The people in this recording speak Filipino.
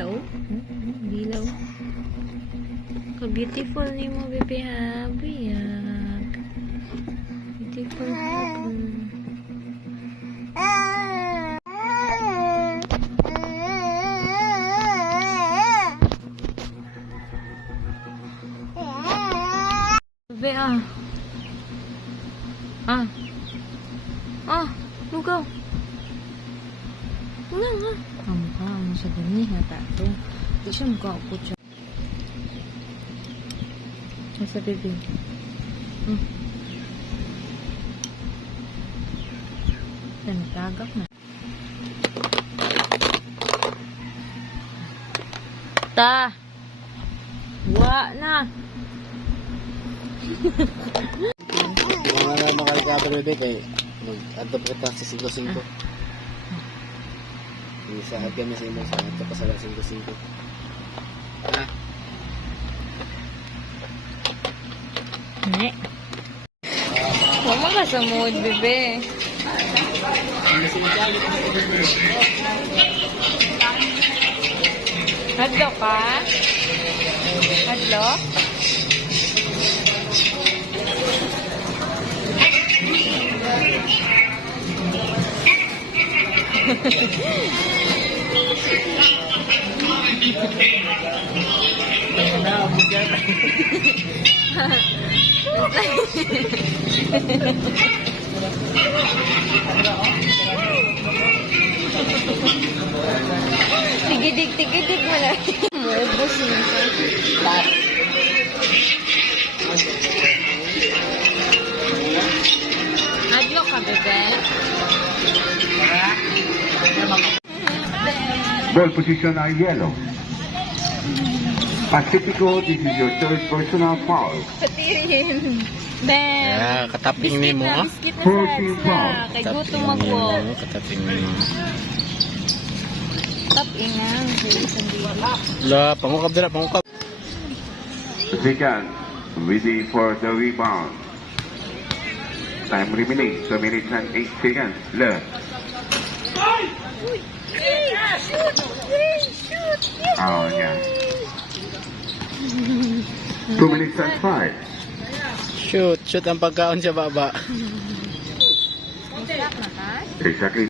Dila, oh. Dila, oh. Ka-beautiful ni mo, bebe, ha? Biyak. Beautiful, beautiful. Bebe, ah. Ah. Ah, lugaw. Nga nga. Ang mukha mo sa gani nga tato. Di siya mukha ako siya. Ano sa bebe? Tagak na. Ta! Wa na! Mga makalikado bebe kay mag-adto kita sa 5-5. Isaad kami sa imo sa adto pa sa 5-5. Ha? Ne. Mama ka sa mood, bebe. Hadlo ka? Hadlo? Tigidig mo lang. Maubos mo. Hadlo ka, bebe? Ball position are yellow. Pacifico, this is your third personal foul. Patirin. Ben. Yeah, kataping ni mo. Biskit na sa. Kay gutom mag-walk. Kataping ni mo. Taping nga. La, pangukap dira, pangukap. Second, ready for the rebound. Time remaining, 2 minutes and 8 seconds left. Oh, yeah. 2 minutes and 5. Shoot ang pagkaon sa baba. Stop na ka? Exactly.